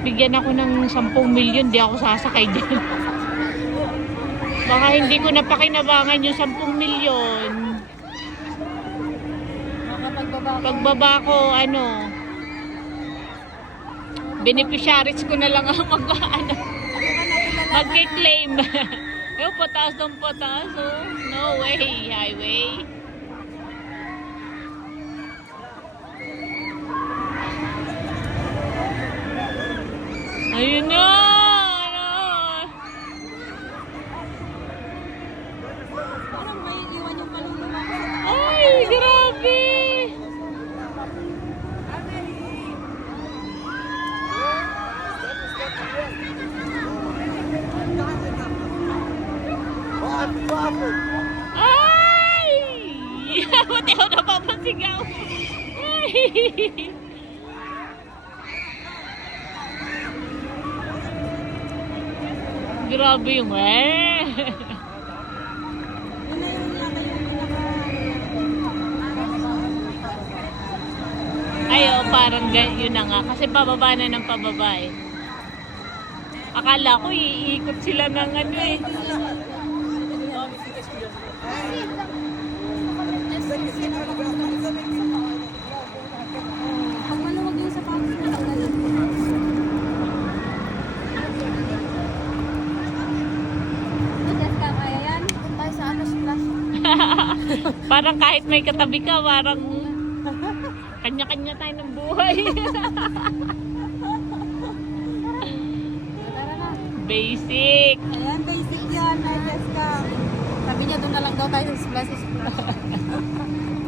bigyan ako ng 10 milyon, di ako sasakay dyan. Baka hindi ko napakinabangan yung 10 milyon. Pagbaba ko, beneficiaries ko na lang ang mag-claim. Yung pataas ng pataas, oh. No way, highway. Ayun na! Parang may iwan yung kaluluwa ko. Ay, grabe! Ay! Buti ako napapasigaw. Ay! Grabe yung Yun na yung yata yung Ay, oh, parang yun na nga. Kasi pababa na ng pababa eh. Akala ko iikot sila ng eh. Pag maluwag yung sapatos mo, tanggalin. Bigas ka, kaya yan? Kung tayo sa splash. Parang kahit may katabi ka, parang kanya-kanya tayo ng buhay. Tara na. Basic. Ayan, basic yan. Bigas ka. Sabi niya, doon na lang daw tayo sa splash.